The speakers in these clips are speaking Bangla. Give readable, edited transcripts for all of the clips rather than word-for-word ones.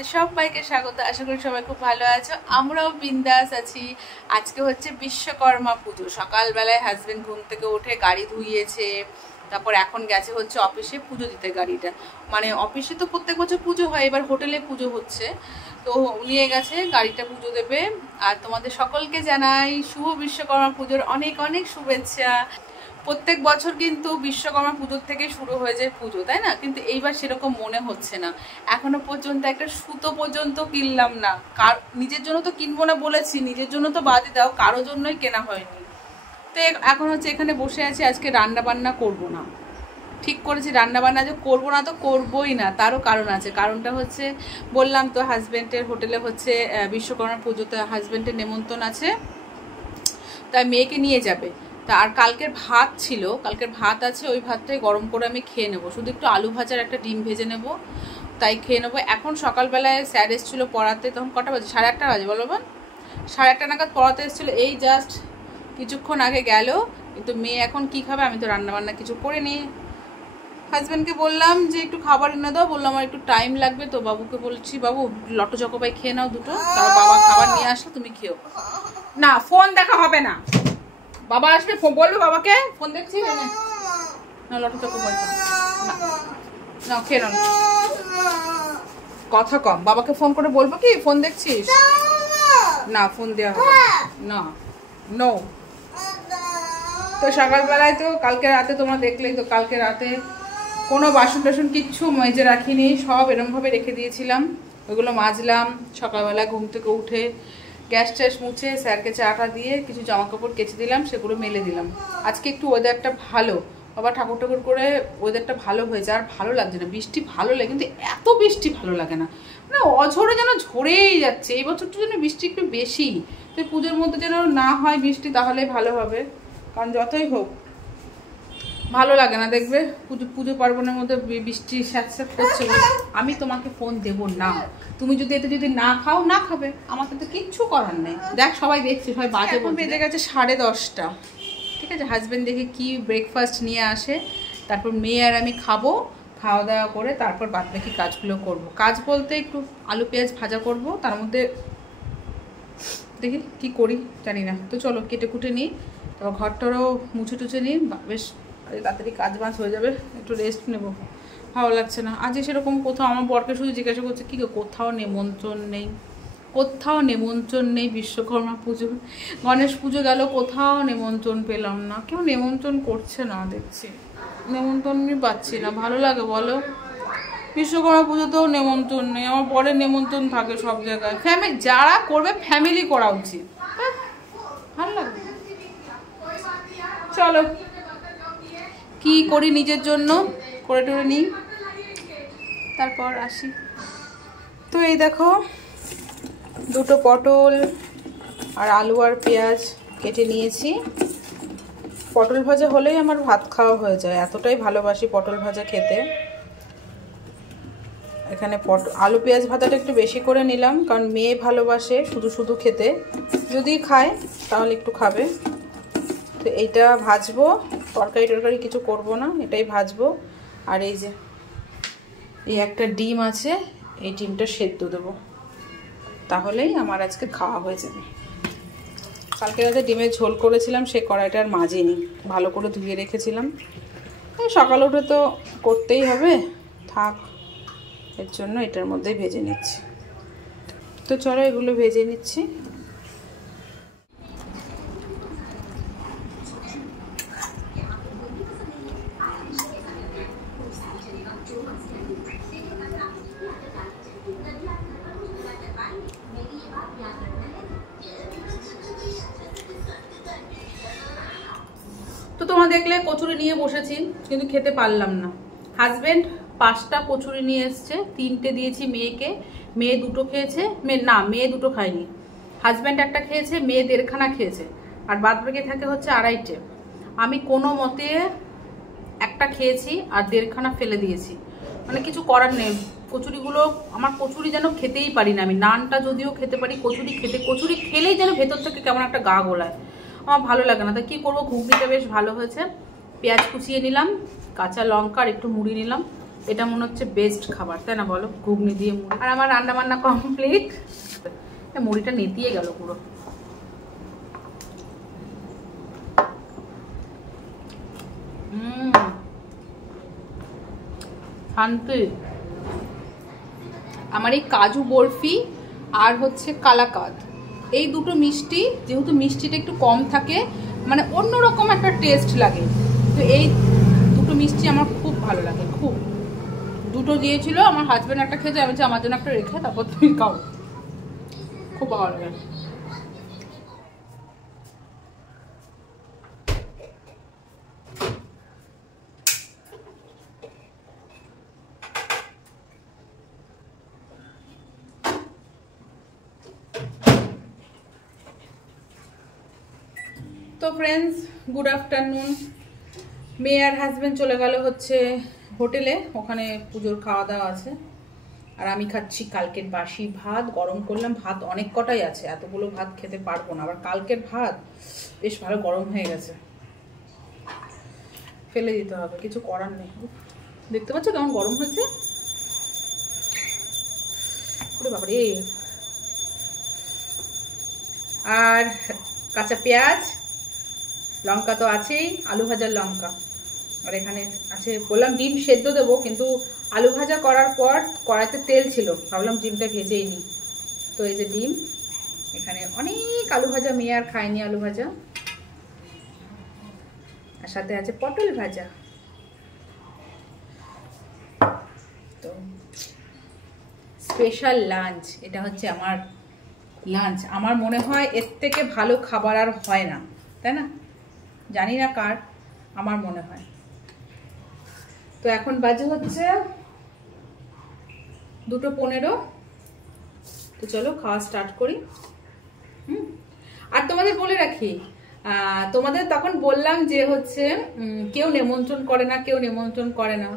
তোমাদের সবাইকে স্বাগত। আশা করি সবাই খুব ভালো আছো, আমরাও বিন্দাস আছি। আজকে হচ্ছে বিশ্বকর্মা পুজো। সকালবেলায় হাজবেন্ড ঘুম থেকে উঠে গাড়ি ধুইয়েছে, তারপর এখন গেছে হচ্ছে অফিসে পুজো দিতে। গাড়িটা মানে অফিসে তো প্রত্যেক বছর পুজো হয়, এবার হোটেলে পুজো হচ্ছে, তো নিয়ে গেছে গাড়িটা পুজো দেবে। আর তোমাদের সকলকে জানাই শুভ বিশ্বকর্মা পুজোর অনেক অনেক শুভেচ্ছা। প্রত্যেক বছর কিন্তু বিশ্বকর্মা পুজোর থেকে শুরু হয়ে যায় পুজো, তাই না? কিন্তু এইবার সেরকম মনে হচ্ছে না। এখনো পর্যন্ত একটা সুতো পর্যন্ত কিনলাম না। নিজের জন্য তো কিনবো না বলেছি, নিজের জন্য তো বাদই দাও, কারোর জন্যই কেনা হয়নি। তো এখন হচ্ছে এখানে বসে আছি, আজকে রান্না বান্না করবো না, ঠিক করেছি। রান্না বান্না যে করবো না তো করবোই না, তারও কারণ আছে। কারণটা হচ্ছে বললাম তো, হাজব্যান্ডের হোটেলে হচ্ছে বিশ্বকর্মা পুজোতে হাজব্যান্ডের নেমন্তন্ন আছে, তাই মেয়েকে নিয়ে যাবে। আর কালকের ভাত ছিল, কালকের ভাত আছে, ওই ভাতটাই গরম করে আমি খেয়ে নেবো। শুধু একটু আলু ভাজার একটা ডিম ভেজে নেব, তাই খেয়ে নেবো। এখন সকালবেলায় স্যার এসেছিলো পড়াতে, তখন কটা বাজে? 1:30 বাজে বলো বোন। 1:30 নাগাদ পড়াতে এসেছিলো, এই জাস্ট কিছুক্ষণ আগে গেল। কিন্তু মেয়ে এখন কি খাবে? আমি তো রান্নাবান্না কিছু করিনি। হাজব্যান্ডকে বললাম যে একটু খাবার এনে দাও, বললাম আমার একটু টাইম লাগবে। তো বাবুকে বলছি, বাবু লটো চকোপাই খেয়ে নাও দুটো, তার বাবা খাবার নিয়ে আসলে তুমি খেও। না, ফোন দেখা হবে না। বাবা আসবে বলবে বাবাকে ফোন দেখছি না, লটো চকোপাই না খেয়ে নাও। কথা কম, বাবাকে ফোন করে বলবো কি ফোন দেখছিস? না, ফোন দেওয়া হবে না, নো। তো সকালবেলায় তো কালকে রাতে তোমরা দেখলেই তো, কালকে রাতে কোনো বাসন টাসন কিচ্ছু মেজে রাখিনি, সব এরমভাবে রেখে দিয়েছিলাম। ওইগুলো মাজলাম সকালবেলা ঘুম থেকে উঠে, গ্যাস ট্যাস মুছে স্যারকে চাটা দিয়ে কিছু জামা কাপড় কেচে দিলাম, সেগুলো মেলে দিলাম। আজকে একটু ওয়েদারটা ভালো, বাবা ঠাকুর ঠাকুর করে ওয়েদারটা ভালো হয়েছে। আর ভালো লাগছে না, বৃষ্টি ভালো লাগে কিন্তু এত বৃষ্টি ভালো লাগে না, মানে অঝরে যেন ঝরেই যাচ্ছে। এই বছরটা যেন বৃষ্টি একটু বেশি। তো পুজোর মধ্যে যেন না হয় বৃষ্টি, তাহলে ভালো হবে। কারণ যতই হোক ভালো লাগে না, দেখবে পুজো পার্বণের মধ্যে বৃষ্টি স্যাঁতস্যাঁত করছে। আমি তোমাকে ফোন দেবো না, তুমি যদি এতে যদি না খাও না খাবে, আমাকে তো কিচ্ছু করার নেই। দেখ সবাই দেখছে, সবাই বাজে বেজে গেছে 10:30। ঠিক আছে, হাজব্যান্ড দেখে কি ব্রেকফাস্ট নিয়ে আসে, তারপর মেয়ে আর আমি খাবো। খাওয়া দাওয়া করে তারপর বাদ বাকি কাজগুলো করবো। কাজ বলতে একটু আলু পেঁয়াজ ভাজা করব, তার মধ্যে দেখি কি করি জানি না। তো চলো কেটে কুটে নিই, তারপর ঘরটারও মুছে টুছে নিই, বেশ তাড়াতাড়ি কাজ বাজ হয়ে যাবে। একটু রেস্ট নেব, ভালো লাগছে না আজ সেরকম কোথাও। আমার বরকে শুধু জিজ্ঞাসা করছে কি কোথাও নেমন্ত্রণ নেই, কোথাও নেমন্ত্রণ নেই। বিশ্বকর্মা পুজো, গণেশ পুজো গেল, কোথাও নেমন্ত্রণ পেলাম না, কেউ নেমন্ত্রণ করছে না, দেখছি নেমন্ত্রণই পাচ্ছি না। ভালো লাগে বলো? বিশ্বকর্মা পুজোতেও নেমন্ত্রণ নেই, আমার বরের নেমন্ত্রণ থাকে সব জায়গায়। ফ্যামিলি যারা করবে ফ্যামিলি করা উচিত, ভালো লাগে। চলো কি করি নিজের জন্য করে টরে নিই, তারপর আসি। তো এই দেখো দুটো পটল আর আলু আর পেঁয়াজ কেটে নিয়েছি। পটল ভাজা হলেই আমার ভাত খাওয়া হয়ে যায়, এতটাই ভালোবাসি পটল ভাজা খেতে। এখানে আলু পেঁয়াজ ভাজাটা একটু বেশি করে নিলাম, কারণ মেয়ে ভালোবাসে শুধু শুধু খেতে, যদি খায় তাহলে একটু খাবে। তো এইটা ভাজবো, তরকারি টরকারি কিছু করব না, এটাই ভাজবো। আর এই যে এই একটা ডিম আছে, এই ডিমটা সেদ্ধ দেবো, তাহলেই আমার আজকে খাওয়া হয়ে যাবে। কালকে রাতে ডিমের ঝোল করেছিলাম, সেই কড়াইটা আর মাজিনি, ভালো করে ধুয়ে রেখেছিলাম। সকালে উঠে তো করতেই হবে, থাক, এর জন্য এটার মধ্যেই ভেজে নিচ্ছি। তো চলো এগুলো ভেজে নিচ্ছি। তো তোমরা দেখলে কচুরি নিয়ে বসেছি, কিন্তু খেতে পারলাম না। হাজবেন্ড 5টা কচুরি নিয়ে এসছে, 3টে দিয়েছি মেয়েকে, মেয়ে 2টো খেয়েছে। মেয়ে 2টো খায়নি, হাজবেন্ড একটা খেয়েছে, মেয়ে 1.5খানা খেয়েছে, আর বাদ বাকি থাকে হচ্ছে 2.5টে। আমি কোনো মতে একটা খেয়েছি আর 1.5খানা ফেলে দিয়েছি, মানে কিছু করার নেই। কচুরিগুলো আমার, কচুরি যেন খেতেই পারি না আমি। নানটা যদিও খেতে পারি, কচুরি খেলেই যেন ভেতর থেকে কেমন একটা গা গোলায়, আমার ভালো লাগে না। তা কী করবো, ঘুগনিটা বেশ ভালো হয়েছে। পেঁয়াজ কুচিয়ে নিলাম, কাঁচা লঙ্কা আর একটু মুড়ি নিলাম, এটা মনে হচ্ছে বেস্ট খাবার, তাই না বলো? ঘুগনি দিয়ে মুড়ি। আর আমার রান্না বান্না কমপ্লিট। মুড়িটা নেতিয়ে গেল পুরো। শান্তি। আমার এই কাজু বরফি আর হচ্ছে কালাকাঁদ, এই দুটো মিষ্টি, যেহেতু মিষ্টিটা একটু কম থাকে, মানে অন্যরকম একটা টেস্ট লাগে। তো এই দুটো মিষ্টি আমার খুব ভালো লাগে, খুব। দুটো দিয়েছিল, আমার হাজব্যান্ড একটা খেয়েছে, আমি আমার জন্য একটা রেখে তারপর তুমি খাও, খুব ভালো লাগে। তো ফ্রেন্ডস, গুড আফটারনুন। মেয়ে আর হাজব্যান্ড চলে গেল হচ্ছে হোটেলে, ওখানে পুজোর খাওয়া দাওয়া আছে। আর আমি খাচ্ছি কালকের বাসি ভাত, গরম করলাম। ভাত অনেক কটাই আছে, এতগুলো ভাত খেতে পারবো না। আবার কালকের ভাত বেশ ভালো গরম হয়ে গেছে, ফেলে দিতে হবে, কিছু করার নেই। দেখতে পাচ্ছ কেমন গরম হয়েছে? বাবারে। আর কাঁচা পেঁয়াজ, লঙ্কা তো আছেই, আলু ভাজার লঙ্কা। আর এখানে আছে, বললাম ডিম সেদ্ধ দেবো, কিন্তু আলু ভাজা করার পর কড়াইতে তেল ছিল, ভাবলাম ডিমটা ভেজেই নিই। তো এই যে ডিম, এখানে অনেক আলু ভাজা, মেয়ে আর খায়নি আলু ভাজা। আর সাথে আছে পটল ভাজা। তো স্পেশাল লাঞ্চ, এটা হচ্ছে আমার লাঞ্চ। আমার মনে হয় এর থেকে ভালো খাবার আর হয় না, তাই না? জানি না কার, আমার মনে হয়। তো এখন বাজে হচ্ছে 2:15। তো চলো খাওয়া স্টার্ট করি। আর তোমাদের বলে রাখি, তোমাদের তখন বললাম যে হচ্ছে কেউ নিমন্ত্রণ করে না, কেউ নিমন্ত্রণ করে না।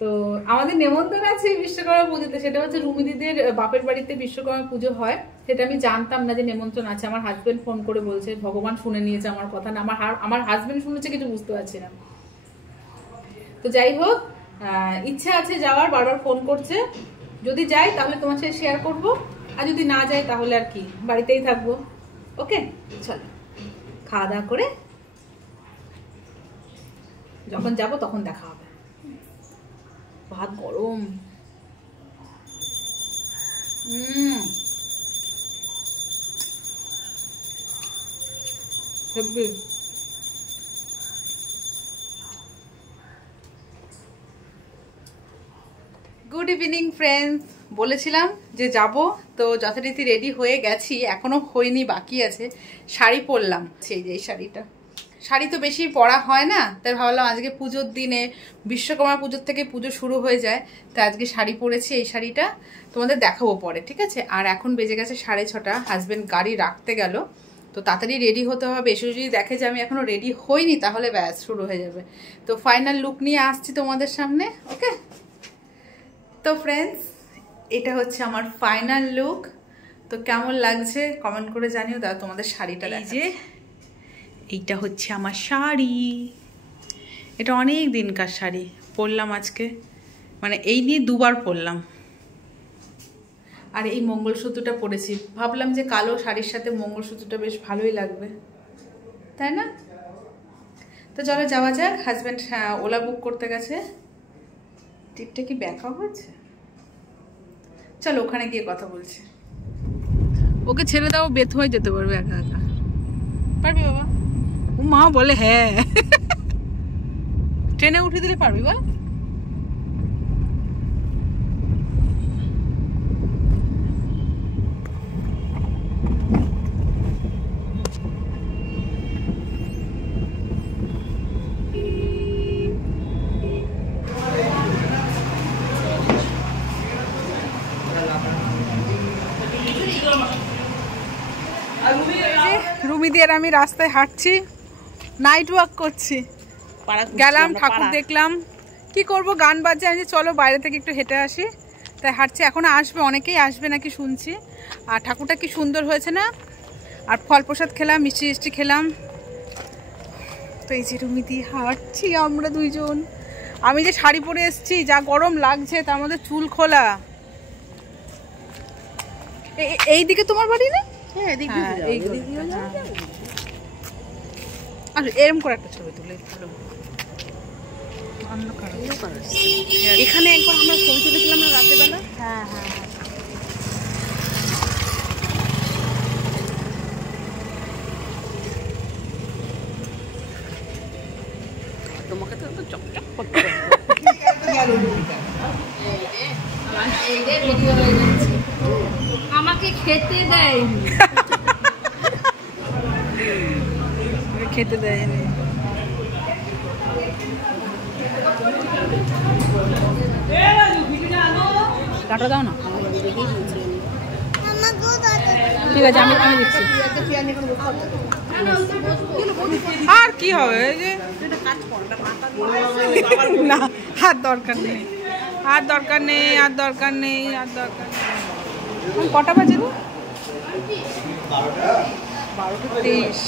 তো আমাদের নিমন্ত্রণ আছে বিশ্বকর্মা পুজোতে, সেটা হচ্ছে রুমি দিদির বাপের বাড়িতে বিশ্বকর্মা পুজো হয়। সেটা আমি জানতাম না যে নিমন্ত্রণ আছে। আমার হাজবেন্ড ফোন করে বলছে ভগবান শুনে নিয়েছে আমার কথা, না আমার হাজবেন্ড শুনেছে, কিছু বুঝতে পারছি না। তো যাই হোক, ইচ্ছা আছে যাওয়ার, বারবার ফোন করছে। যদি যাই তাহলে তোমার সাথে শেয়ার করব, আর যদি না যাই তাহলে আর কি, বাড়িতেই থাকবো। ওকে, চলো খাওয়া দাওয়া করে যখন যাব তখন দেখা হবে। ভাত গরম। হেব্বি। Good evening friends. বলেছিলাম যে যাব, তো যথারীতি রেডি হয়ে গেছি, এখনো হয়নি, বাকি আছে। শাড়ি পরলাম, সেই যে শাড়িটা। শাড়ি তো বেশি পরা হয় না, তাই ভাবলাম আজকে পুজোর দিনে, বিশ্বকর্মা পুজোর থেকে পুজো শুরু হয়ে যায়, তাই আজকে শাড়ি পরেছি। এই শাড়িটা তোমাদের দেখাবো পরে, ঠিক আছে? আর এখন বেজে গেছে 6:30। হাজব্যান্ড গাড়ি রাখতে গেল, তো তাড়াতাড়ি রেডি হতে হবে। এসে যদি দেখে যে আমি এখনো রেডি হইনি, তাহলে ব্যাস শুরু হয়ে যাবে। তো ফাইনাল লুক নিয়ে আসছি তোমাদের সামনে, ওকে? তো ফ্রেন্ডস, এটা হচ্ছে আমার ফাইনাল লুক। তো কেমন লাগছে কমেন্ট করে জানিও। দাও তোমাদের শাড়িটা, এই যে এইটা হচ্ছে আমার শাড়ি। এটা অনেক দিনকার শাড়ি, পরলাম আজকে, মানে এই নিয়ে 2বার পরলাম। আর এই মঙ্গলসূত্রটা পরেছি, ভাবলাম যে কালো শাড়ির সাথে মঙ্গলসূত্রটা বেশ ভালোই লাগবে, তাই না? তো চলো যাওয়া যাক। হাজব্যান্ড ওলা বুক করতে গেছে। টিপটা কি ব্যাকা হয়েছে? চলো ওখানে গিয়ে কথা বলছি। ওকে ছেড়ে দাও, বেথ হয়ে যেতে পারবে একা একা। পারবি বাবা? ও মা বলে হ্যাঁ। ট্রেনে উঠে দিলে পারবি বল? রুমি দিয়ে আমি রাস্তায় হাঁটছি, নাইট ওয়াক করছি। গেলাম, ঠাকুর দেখলাম, কি করব, গান বাজছে। আমি চলো বাইরে থেকে একটু হেঁটে আসি, তাই হাঁটছি। এখন আসবে, অনেকেই আসবে নাকি শুনছি। আর ঠাকুরটা কি সুন্দর হয়েছে না? আর ফল প্রসাদ খেলাম, মিষ্টি মিষ্টি খেলাম। তো এই যে রুমি দিয়ে হাঁটছি আমরা দুইজন। আমি যে শাড়ি পরে এসেছি, যা গরম লাগছে, তার মধ্যে চুল খোলা। এই দিকে তোমার বাড়ি না? হ্যাঁ, আর এরকম করে একটা ছবি তুলে ভালো। এখানে একবার আমরা ছবি তুলেছিলাম না রাতের বেলা। হ্যাঁ হ্যাঁ, তোমাকে তো চকচক করতে আমাকে খেতে দেয়নি, খেতে দেয়নি। কাটা দাও না, ঠিক আছে আমি দিচ্ছি। আর কি হবে, এই যে না, আর দরকার নেই, আর দরকার নেই, আর দরকার নেই, আর দরকার নেই। কটা বাজে গো? 12:23।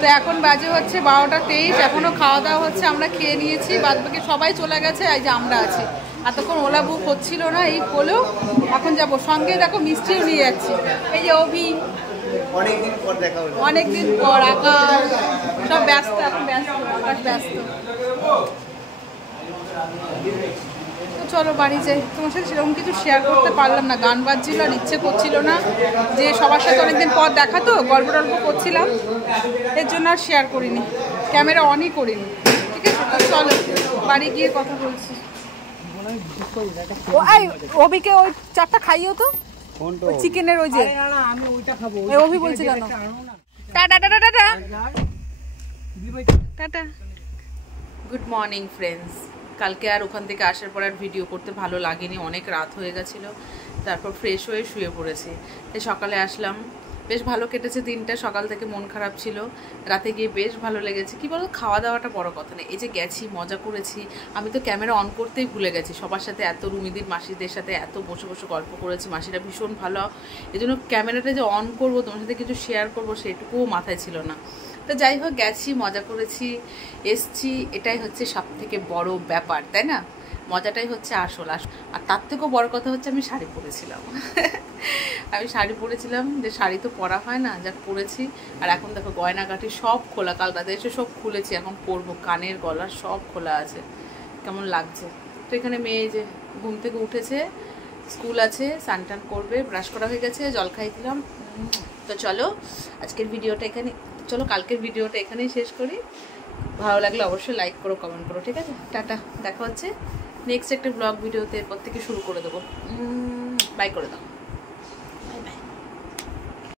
তো এখন বাজে হচ্ছে 12:23। এখনো খাওয়া দাওয়া হচ্ছে, আমরা খেয়ে নিয়েছি, বাদ বাকি সবাই চলে গেছে, এই যে আমরা আছি। এতক্ষণ ওলা বুক হচ্ছিল না, এই হলো। এখন যাবো, সঙ্গে দেখো মিষ্টিও নিয়ে যাচ্ছি। এই যে অভি, অনেকদিন পর। আকাশ সব ব্যস্ত, এখন ব্যস্ত, আকাশ ব্যস্ত। তো চলো বাড়ি যাই। তোমার সাথে সেরকম কিছু শেয়ার করতে পারলাম না, গান বাজছিল আর ইচ্ছে করছিল না যে সবার সাথে অনেকদিন পর দেখা, তো গল্প টল্প করছিলাম, এর জন্য আর শেয়ার করিনি, ক্যামেরা অনই করিনি। ঠিক আছে, তো চলো বাড়ি গিয়ে কথা বলছি। অভিকে ওই 4টা খাইও তো, চিকেনের ওই যে। আমি ওইটা খাবো, অভি বলছে কেন? Tata tata tata tata. Good morning friends. কালকে আর ওখান থেকে আসার পর আর ভিডিও করতে ভালো লাগেনি, অনেক রাত হয়ে গেছিলো। তারপর ফ্রেশ হয়ে শুয়ে পড়েছি। তাই সকালে আসলাম, বেশ ভালো কেটেছে দিনটা। সকাল থেকে মন খারাপ ছিল, রাতে গিয়ে বেশ ভালো লেগেছে। কি বলো, খাওয়া দাওয়াটা বড় কথা নেই, এই যে গেছি, মজা করেছি। আমি তো ক্যামেরা অন করতেই ভুলে গেছি। সবার সাথে এত রুমিদির মাসিদের সাথে এত বসে বসে গল্প করেছি, মাসিরা ভীষণ ভালো। এই জন্য ক্যামেরাটা যে অন করবো, তোমার সাথে কিছু শেয়ার করবো, সেটুকুও মাথায় ছিল না। তো যাই হোক, গেছি, মজা করেছি, এসছি, এটাই হচ্ছে সব থেকে বড় ব্যাপার, তাই না? মজাটাই হচ্ছে আসল। আর তার থেকেও বড় কথা হচ্ছে আমি শাড়ি পরেছিলাম। আমি শাড়ি পরেছিলাম, যে শাড়ি তো পরা হয় না, যা পরেছি। আর এখন দেখো গয়নাগাটি সব খোলা, কাল রাতে এসে সব খুলেছি, এখন পরবো। কানের গলা সব খোলা আছে, কেমন লাগছে। তো এখানে মেয়ে যে ঘুম থেকে উঠেছে, স্কুল আছে, স্নান টান করবে, ব্রাশ করা হয়ে গেছে, জল খাই দিলাম। তো চলো আজকের ভিডিওটা এখানে, চলো কালকের ভিডিওটা এখানেই শেষ করি। ভালো লাগলে অবশ্যই লাইক করো, কমেন্ট করো, ঠিক আছে? টাটা, দেখা হচ্ছে নেক্সট একটা ব্লগ ভিডিওতে। এরপর থেকে শুরু করে দেবো। বাই করে দাও।